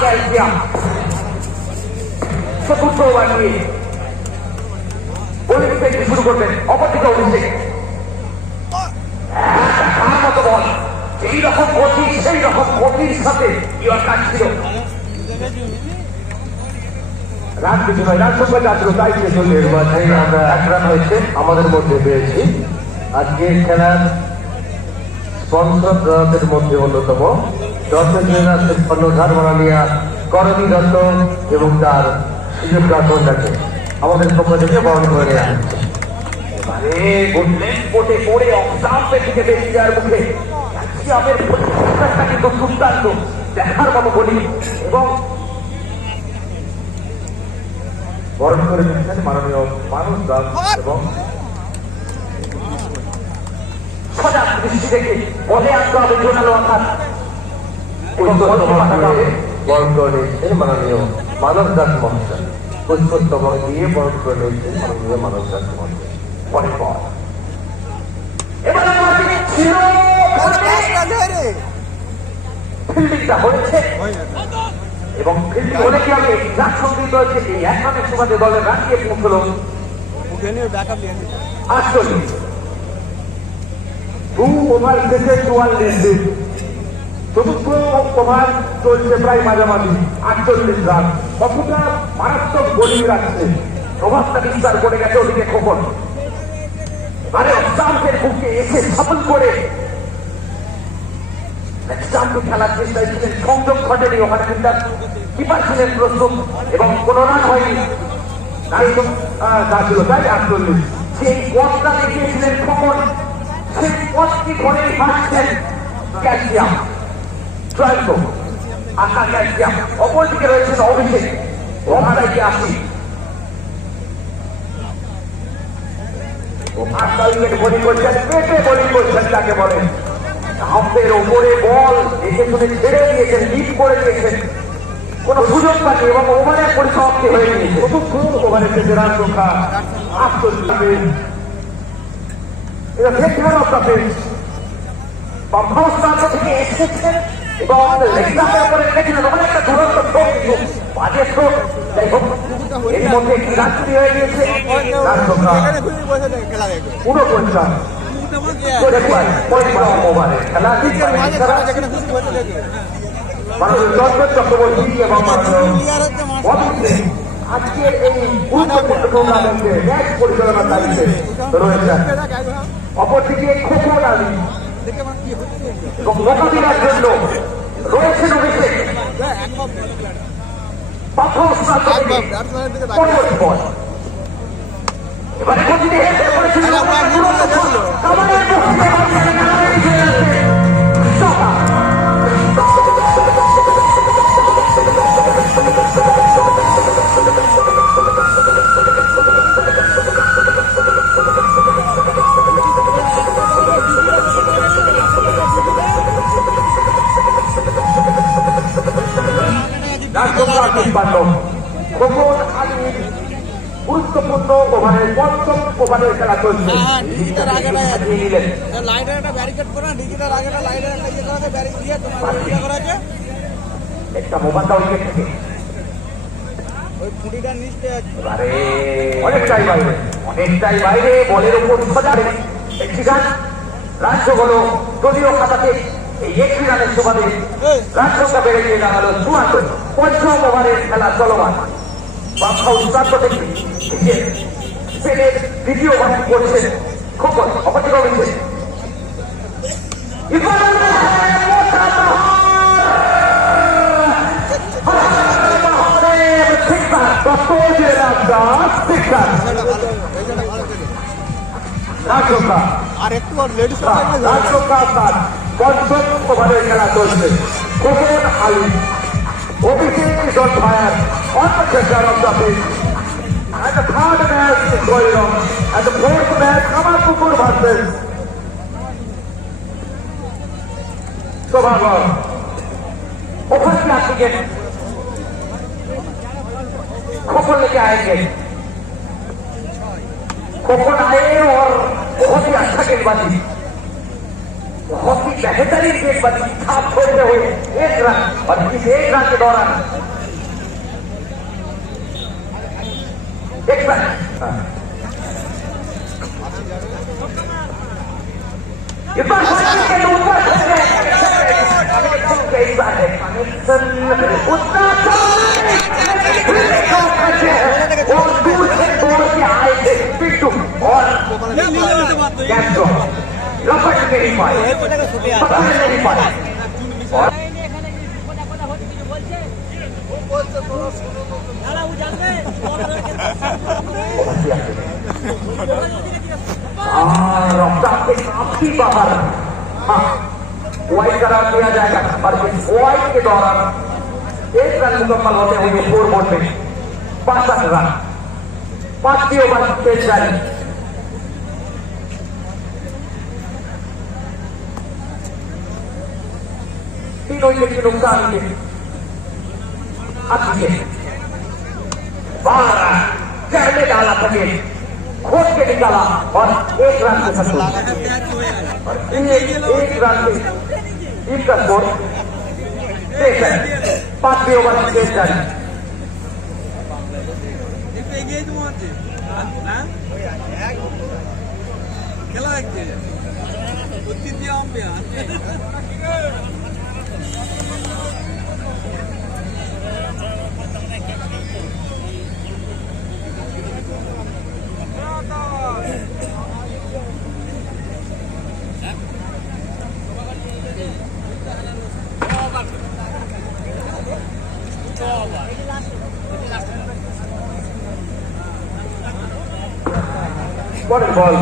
Calcium চতুর্থ over নিয়ে bowling থেকে শুরু করবেন অপরদিকে অভিষেক। মতো বল যেই রকম গতি সেই রকম গতির সাথে ইউর কাজ ছিল। রান কিছু নয়, রান সংখ্যা যাত্র তাই নির্বাচনে আমরা 1 রান হয়েছে আমাদের মধ্যে পেয়েছি। আজকের খেলার স্পন্সরদের মধ্যে অন্যতম কর্ণধার মাননীয়া করণী দত্ত এবং তার সুযোগ কন্যাকে আমাদের পক্ষ থেকে বরণ করে নেওয়া হচ্ছে। এবারে ঘুরলেন কোটে পড়ে অফসাম্পের দিকে বেশি যাওয়ার মুখে ক্যালসিয়ামের প্রতিষ্ঠানটা কিন্তু দুর্দান্ত দেখার মতো বলি এবং বরণ করে নিচ্ছেন মাননীয় মানুষ দাস এবং সজাগ দৃষ্টি থেকে বলে আনতে হবে জোরালো আঘাত এবং বরণ করে নিচ্ছেন মাননীয় মানব দাস মহাশয়। পুষ্পস্তবক দিয়ে বরণ করে নিচ্ছেন মাননীয় মানব দাস মহাশয়। পরে পর এবারে ছিল ফিল্ডিংটা হয়েছে এবং ফিল্ডিং হলে কি হবে রান সংগৃহীত হয়েছে কি 1 রানের সুবাদে দলের রান দিয়ে পৌঁছলো 48। 2 ওভার শেষে 44 চতুর্থ ওভার চলছে প্রায় মাঝামাঝি 48 রান। কতটা মারাত্মক বোলিং রাখছে প্রভাবটা বিস্তার করে গেছে ওদিকে খোকন। আরে অস্টাম্পের বুকে এসে সফল করে খেলার চেষ্টায় ছিলেন, সংযোগ ঘটেনি ওখানে কিন্তু কিপার ছিলেন প্রস্তুত এবং কোন রান হয়নি। তাই ছিল তাই 48। সেই পথটা দেখিয়েছিলেন খোকন, সেই পথটি ধরে হাঁটছেন ক্যালসিয়াম জয়ন্ত আশা ক্যালসিয়াম। অপরদিকে রয়েছেন অভিষেক ওভারাইকে আসি বোলিং করছেন, পেটে বোলিং করছেন তাকে বলেন। হাফের ওপরে বল এসে শুনে ছেড়ে দিয়েছেন, লিড করে দিয়েছেন, কোন সুযোগ পায়নি এবং ওভারের পরিসমাপ্তি হয়ে গিয়েছে। চতুর্থ ওভারে শেষে রান সংখ্যা 48। এটা second of the pitch pump house প্রান্ত থেকে এসেছেন এবং লেগটাপের উপরে রেখেছিলেন ওখানে একটা দুরন্ত শোক, বাজে শোক। যাই হোক এর মধ্যে একটি রান চুরি হয়ে গিয়েছে। রান সংখ্যা 49। ওভারে খেলা চক্রবর্তী এবং আজকের এই গুরুত্বপূর্ণ টুর্নামেন্টে ম্যাচ পরিচালনার দায়িত্বে রয়েছেন। অপরদিকে খোকন আলী এবং মোকাবিলার জন্য রয়েছেন অভিষেক। এবারে গতিতে হেঁটে পড়েছিল খোকন আলীর গুরুত্বপূর্ণ ওভারের পঞ্চম ওভারের খেলা চলছে। একটা মোবাইলটা উইকেট থেকে অনেকটাই বাইরে, অনেকটাই বাইরে বলের উপর সজাগ একটি রান। রাজ্য হলো দলীয় খাতাতে এই 1 রানের সুবাদে রান সংখ্যা বেড়ে গিয়ে দাঁড়ালো 74। পঞ্চম ওভারের খেলা চলমান। স্পেনের দ্বিতীয় ওভার করছেন খোকন, অপরদিকে অভিষেক। পঞ্চম ওভারের খেলা চলছে। খোকন আলী অভিষেক is on fire on the center of the pitch. And the third match is going on. And the fourth match, Kamakupur versus Sobhagar. Open class cricket Khokhan लेके आएंगे। खोखन आए और बहुत ही अच्छा गेंदबाजी, बहुत ही बेहतरीन गेंदबाजी छाप छोड़ते हुए 1 रन और इस 1 रन के दौरान एक रन इस बार के ऊपर और दूर से तोड़ के आए थे पिट्टू और लपट नहीं पाए पकड़ नहीं पाए और रफ्तार से काफी बाहर वाइड करार दिया जाएगा और इस वाइड के दौरान 1 रन मुकम्मल होते हुए 4 बॉल में 65 रन 5 ओवर 23 रन तीनों के नुकसान के अच्छे 12 चढ़ने डाला सके खोद के निकाला और 1 रन से सकते और एक रन से इसका स्कोर 5 ओवर 23 रन খেলা দেখতে প্রতিদিন আম্পায়ার পরের বল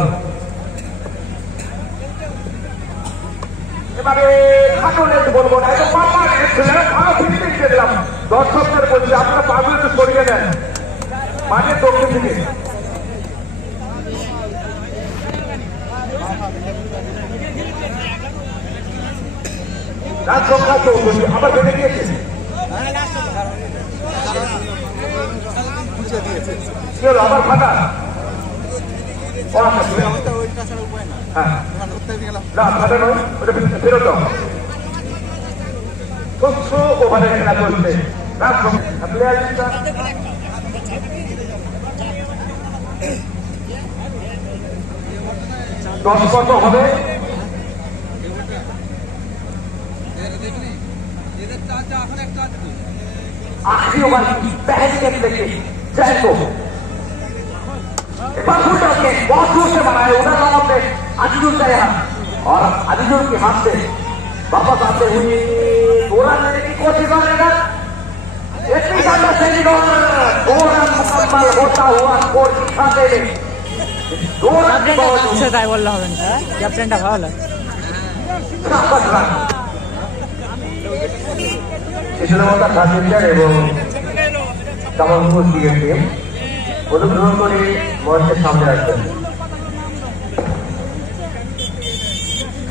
এবারে খাটলে বলবো না এটা পাপা ছেলে ভালো ফিনিশিং দিয়ে দিলাম দর্শকদের বলছি আপনারা পাগুলো একটু সরিয়ে নেন মাঠের দক্ষিণ দিকে রাত সংখ্যা তো বলছি আবার বেঁধে দিয়েছে কি হলো আবার ফাটা ফেরত স্বচ্ছ ওভারে খেলা চলছে 10 কত হবে 8 ओवर पहले गेंद लेके जैन को बहुत दूर से बनाए उधर नाम पे अजीजुल का यहाँ और अजीजुल के हाथ से वापस आते हुए 2 रन लेने की कोशिश करेगा इतनी ज्यादा सही 2 रन मुकम्मल होता हुआ स्कोर दिखाते में 2 रन के बावजूद তাই বললে হবে না ক্যাপ্টেনটা ভালো 56 রান শিশুলতা খাসিদার এবং কামালপুর ক্রিকেট টিম অনুগ্রহ করে মঞ্চের সামনে রাখবেন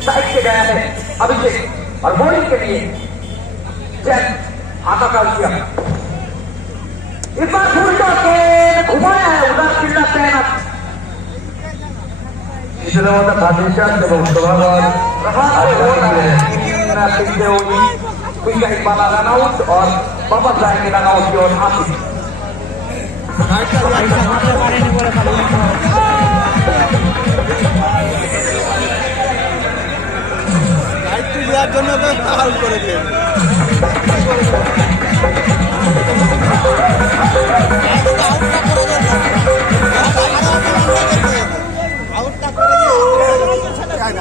साइड से गया है अभिषेक और बॉलिंग के लिए जैन हाथा का किया इस बार फुलटा के घुमाया है उधर चिल्ला तैनात शिशुलता खासिदार এবং শোভাবর सीखते हुए क्विक एक वाला रन आउट और वापस जाएंगे रन आउट की ओर आसिफ দেওয়ার জন্য আউট করে দিয়ে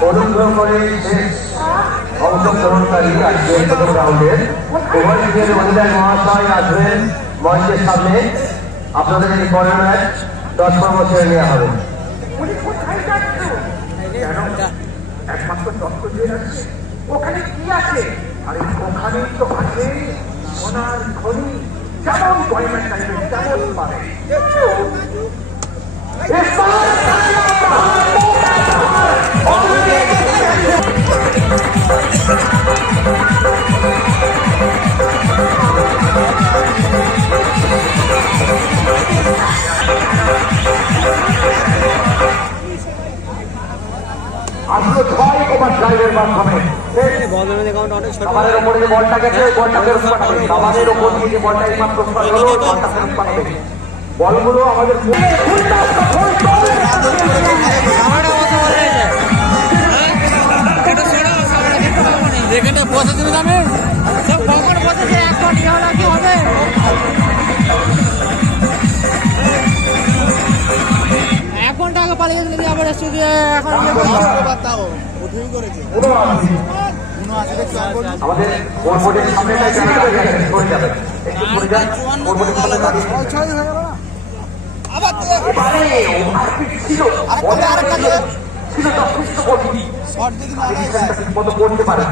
অনুগ্রহ করে অংশগ্রহণকারী আজকের প্রথম রাউন্ডের ওভার লিগের অধিনায়ক মহাশয় আসবেন মঞ্চের সামনে আপনাদের এই পরের ম্যাচ 10 বছরে নেওয়া হবে একমাত্র তত্ত্ব দিয়ে রাখছে ওখানে কি আছে আর ওখানে তো আছে সোনার খনি যেমন গয়মেন্ট চাইবে তেমন পাবে আসলে 6 ওভার ড্রাইভের মাধ্যমে বদলের অ্যাকাউন্ট অনেক ছোট। কাভারের উপরে যে বলটা গেছে ওই বলটা ফেরত পাঠাবে। কাভারের উপর দিয়ে যে বলটা এইমাত্র শট হলো ওই বলটা ফেরত পাঠাবে। বলগুলো আমাদের সামনে বসে বল রয়েছে। এটা সরো সামনে দেখতে পাবো না। এখানে বসে তুমি জানো? সব কখন বসেছে এখন কি হলো কি হবে? এখন টাকা পালিয়ে গেছিল যে আবার স্টুডিও এখন ইয়ে করছে। উঠেই করেছে আমাদের বোর্ডের সামনেটাই জানা যাবে সরে যাবে একটু সরে যান বোর্ডের সামনে দাঁড়িয়ে এবারে ওভারপিট ছিল ছিল যথেষ্ট কঠিন শর্ট যদি না মতো করতে পারে